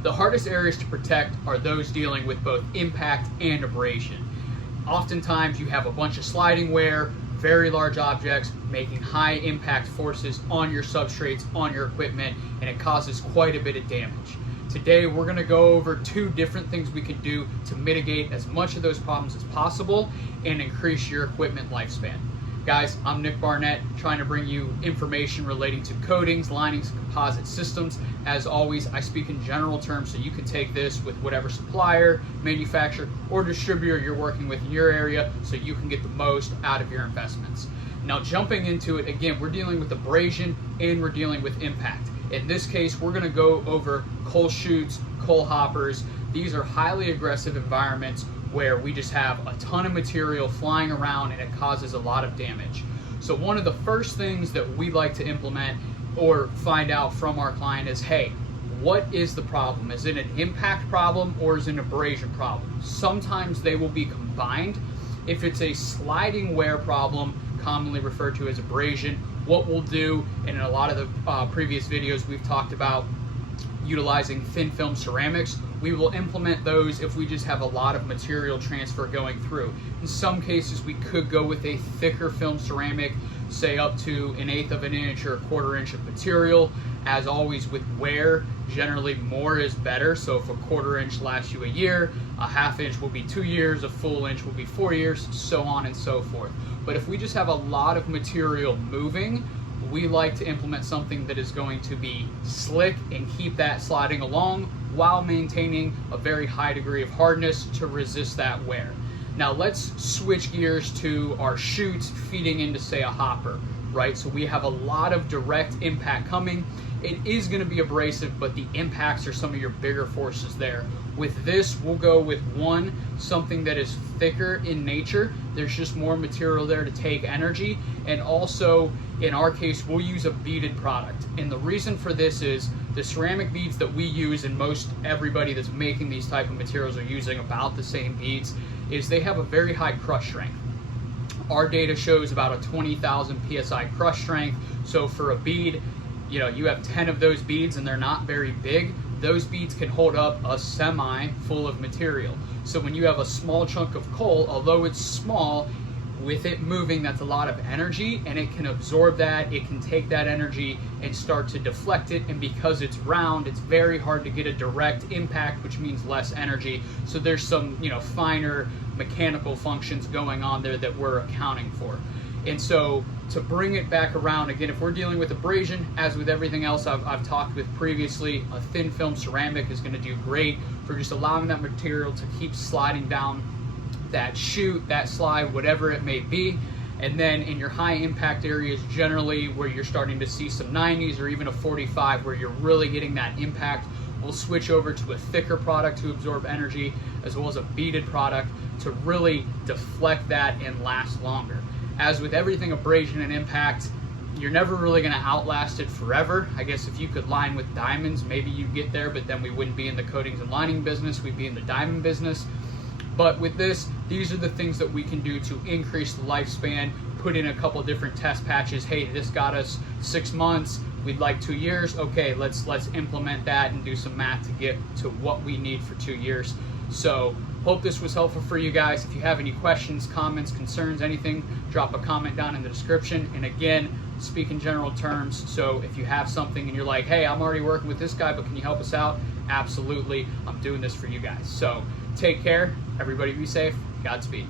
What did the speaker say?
The hardest areas to protect are those dealing with both impact and abrasion. Oftentimes you have a bunch of sliding wear, very large objects making high impact forces on your substrates, on your equipment, and it causes quite a bit of damage. Today we're going to go over 2 different things we can do to mitigate as much of those problems as possible and increase your equipment lifespan. Guys, I'm Nick Barnett, trying to bring you information relating to coatings, linings, and composite systems. As always, I speak in general terms, so you can take this with whatever supplier, manufacturer, or distributor you're working with in your area so you can get the most out of your investments. Now, jumping into it, again, we're dealing with abrasion and we're dealing with impact. In this case, we're going to go over coal chutes, coal hoppers. These are highly aggressive environments where we just have a ton of material flying around and it causes a lot of damage. So one of the first things that we like to implement or find out from our client is, hey, what is the problem? Is it an impact problem or is it an abrasion problem? Sometimes they will be combined. If it's a sliding wear problem, commonly referred to as abrasion, what we'll do, and in a lot of the previous videos we've talked about utilizing thin film ceramics, we will implement those if we just have a lot of material transfer going through. In some cases we could go with a thicker film ceramic, say up to 1/8 of an inch or 1/4 inch of material. As always with wear, generally more is better. So if a 1/4 inch lasts you a year, a 1/2 inch will be 2 years, a full inch will be 4 years, so on and so forth. But if we just have a lot of material moving, we like to implement something that is going to be slick and keep that sliding along while maintaining a very high degree of hardness to resist that wear. Now let's switch gears to our chutes feeding into, say, a hopper, right? So we have a lot of direct impact coming. It is going to be abrasive, but the impacts are some of your bigger forces there. With this, we'll go with something that is thicker in nature. There's just more material there to take energy. And also, in our case, we'll use a beaded product. And the reason for this is the ceramic beads that we use, and most everybody that's making these type of materials are using about the same beads, is they have a very high crush strength. Our data shows about a 20,000 PSI crush strength. So for a bead, you have 10 of those beads and they're not very big. Those beads can hold up a semi full of material. So when you have a small chunk of coal, although it's small, with it moving, that's a lot of energy, and it can absorb that, it can take that energy and start to deflect it, and because it's round, it's very hard to get a direct impact, which means less energy. So there's some finer mechanical functions going on there that we're accounting for. And so to bring it back around, again, if we're dealing with abrasion, as with everything else I've talked with previously, a thin film ceramic is going to do great for just allowing that material to keep sliding down that chute, that slide, whatever it may be. And then in your high impact areas, generally where you're starting to see some 90s or even a 45 where you're really getting that impact, we'll switch over to a thicker product to absorb energy, as well as a beaded product to really deflect that and last longer. As with everything abrasion and impact, you're never really going to outlast it forever. I guess if you could line with diamonds, maybe you'd get there, but then we wouldn't be in the coatings and lining business, we'd be in the diamond business. But with this, these are the things that we can do to increase the lifespan, put in a couple different test patches. Hey, this got us 6 months, we'd like 2 years. Okay, let's implement that and do some math to get to what we need for 2 years. So hope this was helpful for you guys. If you have any questions, comments, concerns, anything, drop a comment down in the description. And again, speak in general terms. So if you have something and you're like, hey, I'm already working with this guy, but can you help us out? Absolutely, I'm doing this for you guys. So take care, everybody be safe, Godspeed.